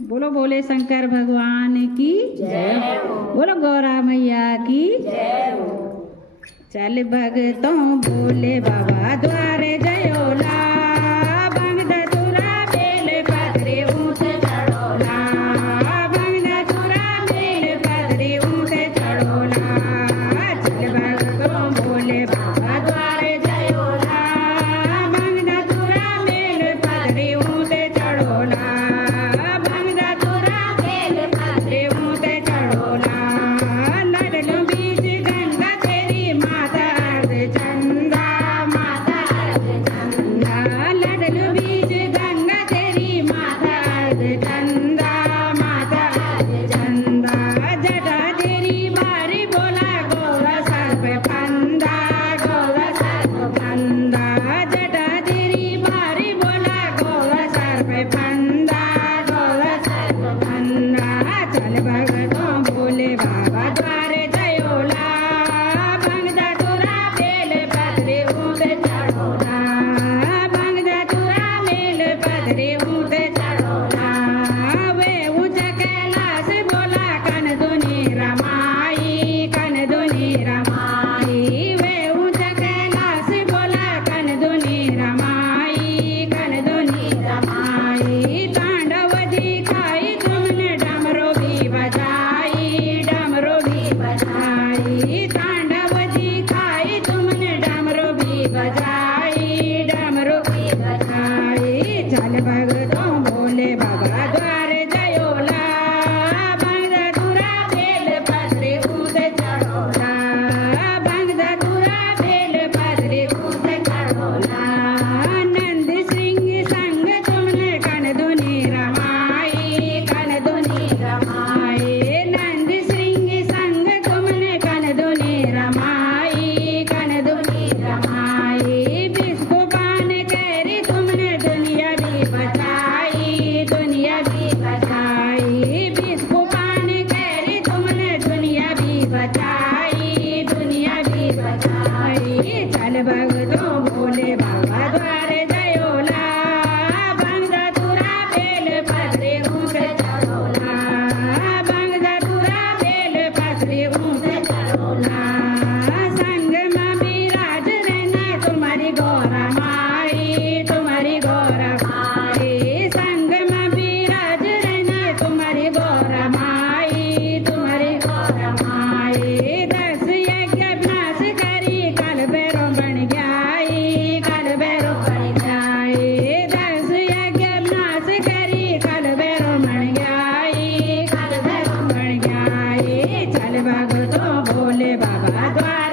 बोलो भोले शंकर भगवान की जय। बोलो गौरा मैया की जय। चल भगतों भोले बाबा द्वारे जयोला भंग धतूरा बेल पतरे ऊंट चढ़ोला भंग धतूरा बेल पतरे ऊंट चढ़ोला चल भगतों भोले बाबा द्वारे जयोला भंग धतूरा बेल पतरे ऊंट चढ़ोला भंग धतूरा बेल पतरे ऊंट चढ़ोला लडलू बीच गंगा तेरी माता अर्ध चंदा माता अर्ध चंदा लडलू बीच गंगा तेरी माता अर्ध चंदा माता अर्ध चंदा जटा तेरी बारी बोला गौरा सर्प फंदा गौरा सर्प फंदा जटा तेरी बारी बोला गौरा सर्प फंदा गौरा सर्प फंदा चल भगतों भोले बाबा द्वारे जयोला भंग धतूरा बेल पतरे ऊंट चढ़ोला भंग धतूरा बेल पतरे ऊंट चढ़ोला वे ऊंच कैलाश बोला कन दुनी रमाई कन दुनी रमाई वे ऊंच कैलाश बोला कन दुनी रमाई कन दुनी रमाई तांडव दिखाई तुमने डमरू भी बजाई डमरू भी बजाई तांडव दिखाई तुमने डमरू भी बजाई डमरू भी बजाई चल भगतों भोले बाबा द्वारे जयोला भंग धतूरा बेल पतरे ऊंट चढ़ोला भंग धतूरा बेल पतरे ऊंट चढ़ोला नंद सिंह संग तुमने कन दुनी रमाई कन दुनी रमाई नंद सिंह संग तुमने कन दुनी रमाई कन दुनी रमाई बिस्कुपान कैरी तुमने दुनिया भी बचाई दुनिया भी बचाई बिस्कुपान कैरी तुमने दुनिया भी बचाई दुनिया भी बचाई चल भगतों भोले बाबा द्वारे जयोला भंग धतूरा बेल पतरे ऊंट चढ़ोला भंग धतूरा बेल पतरे ऊंट चढ़ोला संग में विराज रहना तुम्हारी गौरा माई तुम्हारी गौरा माई संग में विराज रहना तुम्हारी गौरा माई तुम्हारी गौरा माई 10 यज्ञ विनाश करी कल भैरो बन गई कल भैरो बन गई 10 यज्ञ विनाश करी कल भैरो बन गई कल भैरो बन गई चल भगतों भोले बाबा द्वारे